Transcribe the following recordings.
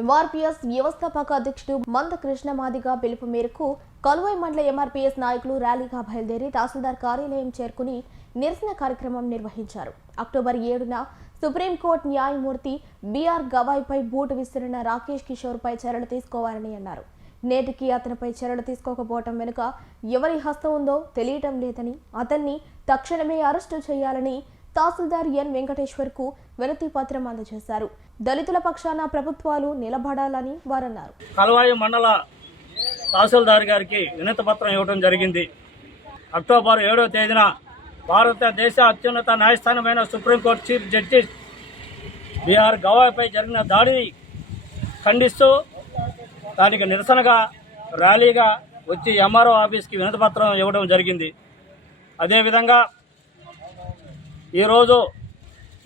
MRPS వ్యవస్థాపక అధ్యక్షుడు మంద కృష్ణ మాదిగ పిలుపు మేరకు కలువై మండల ఎంఆర్పీఎస్ నాయకులు ర్యాలీగా బయలుదేరి తహసీల్దార్ కార్యాలయం చేరుకుని నిరసన కార్యక్రమం నిర్వహించారు. అక్టోబర్ 7న సుప్రీంకోర్టు న్యాయమూర్తి బిఆర్ గవాయ్పై బూటు విసిరిన రాకేష్ కిషోర్పై చర్యలు తీసుకోవాలని అన్నారు. నేటికి అతనిపై చర్యలు తీసుకోకపోవటం వెనుక ఎవరి హస్తం ఉందో తెలియటం లేదని, అతన్ని తక్షణమే అరెస్టు చేయాలని తహసీల్దార్ ఎన్ వెంకటేశ్వర్కు వినతి పత్రం అందజేశారు. దళితుల పక్షాన ప్రభుత్వాలు నిలబడాలని వారన్నారు. కలువాయి మండల తహసీల్దార్ గారికి వినతి పత్రం ఇవ్వడం జరిగింది. అక్టోబర్ 7వ తేదీన భారతదేశ అత్యున్నత న్యాయస్థానమైన సుప్రీంకోర్టు చీఫ్ జస్టిస్ బిఆర్ గవాయ్పై జరిగిన దాడిని ఖండిస్తూ దానికి నిరసనగా ర్యాలీగా వచ్చి ఎంఆర్ఓ ఆఫీస్కి వినతి పత్రం ఇవ్వడం జరిగింది. అదేవిధంగా ఈరోజు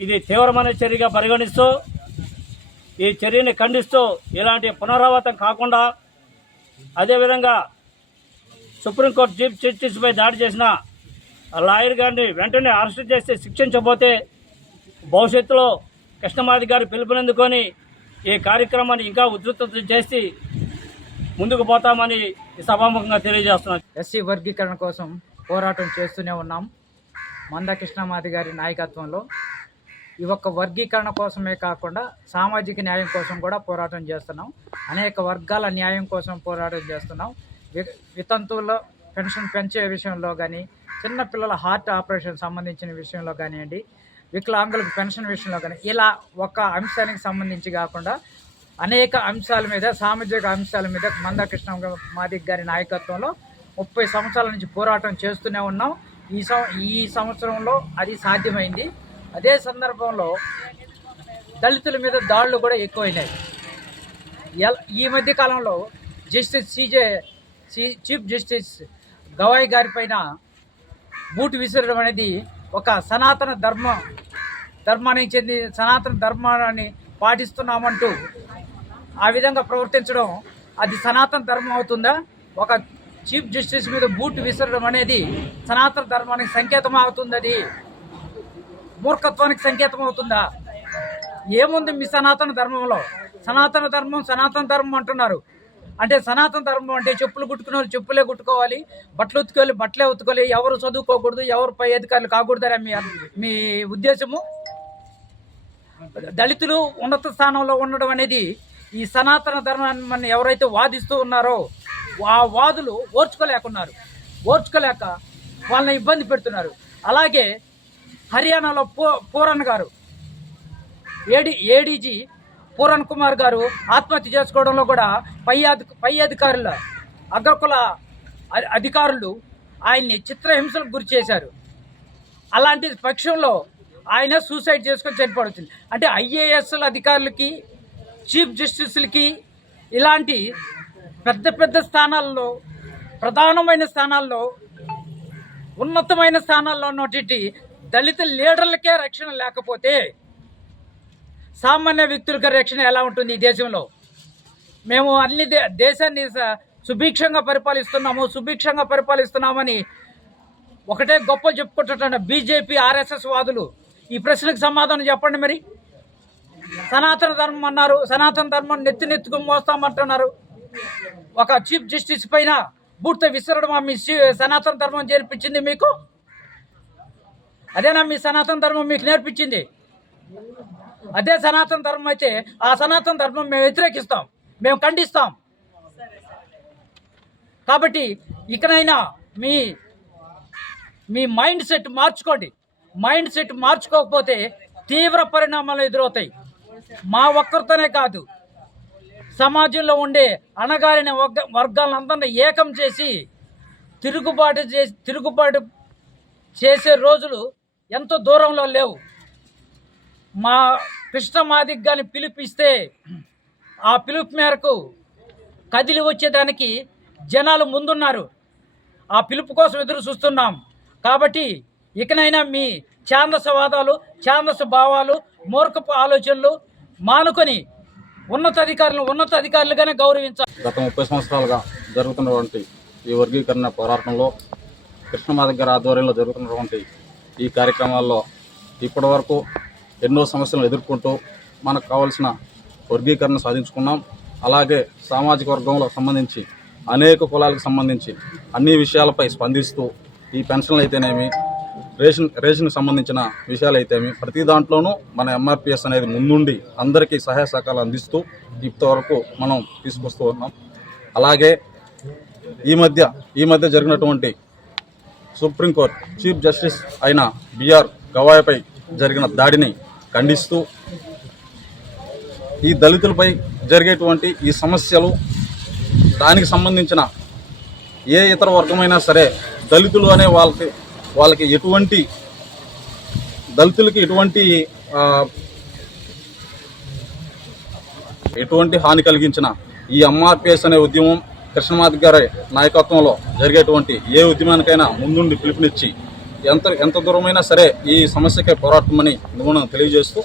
ఇది తీవ్రమైన చర్యగా పరిగణిస్తూ ఈ చర్యని ఖండిస్తూ ఇలాంటి పునరావృతం కాకుండా, అదేవిధంగా సుప్రీంకోర్టు చీఫ్ జస్టిస్పై దాడి చేసిన లాయర్ గారిని వెంటనే అరెస్టు చేసి శిక్షించబోతే భవిష్యత్తులో కృష్ణమాది గారు పిలుపునందుకొని ఈ కార్యక్రమాన్ని ఇంకా ఉధృతం చేసి ముందుకు పోతామని ఈ సభాముఖంగా తెలియజేస్తున్నాం. ఎస్సీ వర్గీకరణ కోసం పోరాటం చేస్తూనే ఉన్నాం. మంద కృష్ణమాది గారి నాయకత్వంలో ఈ ఒక్క వర్గీకరణ కోసమే కాకుండా సామాజిక న్యాయం కోసం కూడా పోరాటం చేస్తున్నాం. అనేక వర్గాల న్యాయం కోసం పోరాటం చేస్తున్నాం. వితంతువుల పెన్షన్ పెంచే విషయంలో కానీ, చిన్నపిల్లల హార్ట్ ఆపరేషన్ సంబంధించిన విషయంలో కానివ్వండి, వికలాంగులకు పెన్షన్ విషయంలో కానీ, ఇలా ఒక అంశానికి సంబంధించి కాకుండా అనేక అంశాల మీద, సామాజిక అంశాల మీద మంద కృష్ణమాది గారి నాయకత్వంలో 30 సంవత్సరాల నుంచి పోరాటం చేస్తూనే ఉన్నాం. ఈ సంవత్సరంలో అది సాధ్యమైంది. అదే సందర్భంలో దళితుల మీద దాడులు కూడా ఎక్కువైనాయి. ఈ మధ్య కాలంలో జస్టిస్ చీఫ్ జస్టిస్ గవాయ్ గారి పైన బూటు విసరడం అనేది ఒక సనాతన ధర్మానికి చెంది సనాతన ధర్మాన్ని పాటిస్తున్నామంటూ ఆ విధంగా ప్రవర్తించడం అది సనాతన ధర్మం అవుతుందా? ఒక చీఫ్ జస్టిస్ మీద బూటు విసరడం అనేది సనాతన ధర్మానికి సంకేతం అవుతుంది? అది మూర్ఖత్వానికి సంకేతం అవుతుందా? ఏముంది మీ సనాతన ధర్మంలో? సనాతన ధర్మం అంటున్నారు. అంటే సనాతన ధర్మం అంటే చెప్పులు కుట్టుకునే వాళ్ళు చెప్పులే కుట్టుకోవాలి, బట్టలు ఉతుకోవాలి బట్టలే ఉతుకోవాలి, ఎవరు చదువుకోకూడదు, ఎవరు పై అధికారులు కాకూడదని మీ ఉద్దేశము? దళితులు ఉన్నత స్థానంలో ఉండడం అనేది ఈ సనాతన ధర్మాన్ని ఎవరైతే వాదిస్తూ ఉన్నారో ఆ వాదులు ఓర్చుకోలేక వాళ్ళని ఇబ్బంది పెడుతున్నారు. అలాగే హర్యానాలో పూరన్ గారు, ఏడీజీ పూరన్ కుమార్ గారు ఆత్మహత్య చేసుకోవడంలో కూడా పై అధికారుల అగ్రకుల అధికారులు ఆయన్ని చిత్రహింసలకు గురి చేశారు. అలాంటి పక్షంలో ఆయన సూసైడ్ చేసుకొని చనిపోవచ్చింది. అంటే ఐఏఎస్ల అధికారులకి, చీఫ్ జస్టిస్లకి, ఇలాంటి పెద్ద స్థానాల్లో, ప్రధానమైన స్థానాల్లో, ఉన్నతమైన స్థానాల్లో ఉన్నటువంటి దళిత లీడర్లకే రక్షణ లేకపోతే సామాన్య వ్యక్తులకు రక్షణ ఎలా ఉంటుంది ఈ దేశంలో? మేము అన్ని దేశాన్ని సుభిక్షంగా పరిపాలిస్తున్నామని ఒకటే గొప్పలు చెప్పుకుంటున్న బీజేపీ, ఆర్ఎస్ఎస్ వాదులు ఈ ప్రశ్నకు సమాధానం చెప్పండి. మరి సనాతన ధర్మం అన్నారు, సనాతన ధర్మం నెత్తుకుని మోస్తామంటున్నారు. ఒక చీఫ్ జస్టిస్ పైన బూట్తో విసరడం మీ సనాతన ధర్మం నేర్పించింది మీకు? అదేనా మీ సనాతన ధర్మం మీకు నేర్పించింది? అదే సనాతన ధర్మం అయితే ఆ సనాతన ధర్మం మేము వ్యతిరేకిస్తాం, మేము ఖండిస్తాం. కాబట్టి ఇకనైనా మీ మైండ్ సెట్ మార్చుకోండి. మైండ్ సెట్ మార్చుకోకపోతే తీవ్ర పరిణామాలు ఎదురవుతాయి. మా ఒక్కరితోనే కాదు, సమాజంలో ఉండే అణగారిన వర్గాలందరినీ ఏకం చేసి తిరుగుబాటు చేసే రోజులు ఎంతో దూరంలో లేవు. మా కృష్ణమాది గారిని పిలిపిస్తే ఆ పిలుపు మేరకు కదిలి వచ్చేదానికి జనాలు ముందున్నారు. ఆ పిలుపు కోసం ఎదురు చూస్తున్నాం. కాబట్టి ఇకనైనా మీ ఛాందసవాదాలు, ఛాందస భావాలు, మూర్ఖపు ఆలోచనలు మానుకొని ఉన్నతాధికారులుగానే గౌరవించాలి. గత 30 సంవత్సరాలుగా జరుగుతున్నటువంటి ఈ వర్గీకరణ పోరాటంలో కృష్ణమాది గారి ఆధ్వర్యంలో జరుగుతున్నటువంటి ఈ కార్యక్రమాల్లో ఇప్పటి వరకు ఎన్నో సమస్యలను ఎదుర్కొంటూ మనకు కావాల్సిన వర్గీకరణ సాధించుకున్నాం. అలాగే సామాజిక వర్గంలో సంబంధించి అనేక కులాలకు సంబంధించి అన్ని విషయాలపై స్పందిస్తూ ఈ పెన్షన్లు అయితేనేమి, రేషన్కి సంబంధించిన విషయాలు అయితేమి ప్రతి దాంట్లోనూ మన ఎంఆర్పిఎస్ అనేది ముందుండి అందరికీ సహాయ సహకారాలు అందిస్తూ ఇంతవరకు మనం తీసుకొస్తూ ఉన్నాం. అలాగే ఈ మధ్య జరిగినటువంటి సుప్రీంకోర్టు చీఫ్ జస్టిస్ అయిన బిఆర్ గవాయ్పై జరిగిన దాడిని ఖండిస్తూ ఈ దళితులపై జరిగేటువంటి ఈ సమస్యలు, దానికి సంబంధించిన ఏ ఇతర వర్గమైనా సరే దళితులు అనే వాళ్ళకి దళితులకి ఎటువంటి హాని కలిగించిన ఈ ఎంఆర్పిఎస్ అనే ఉద్యమం కృష్ణమాదిగ గారి నాయకత్వంలో జరిగేటువంటి ఏ ఉద్యమానికైనా ముందుండి పిలుపునిచ్చి ఎంత దూరమైనా సరే ఈ సమస్యకే పోరాటమని తెలియజేస్తూ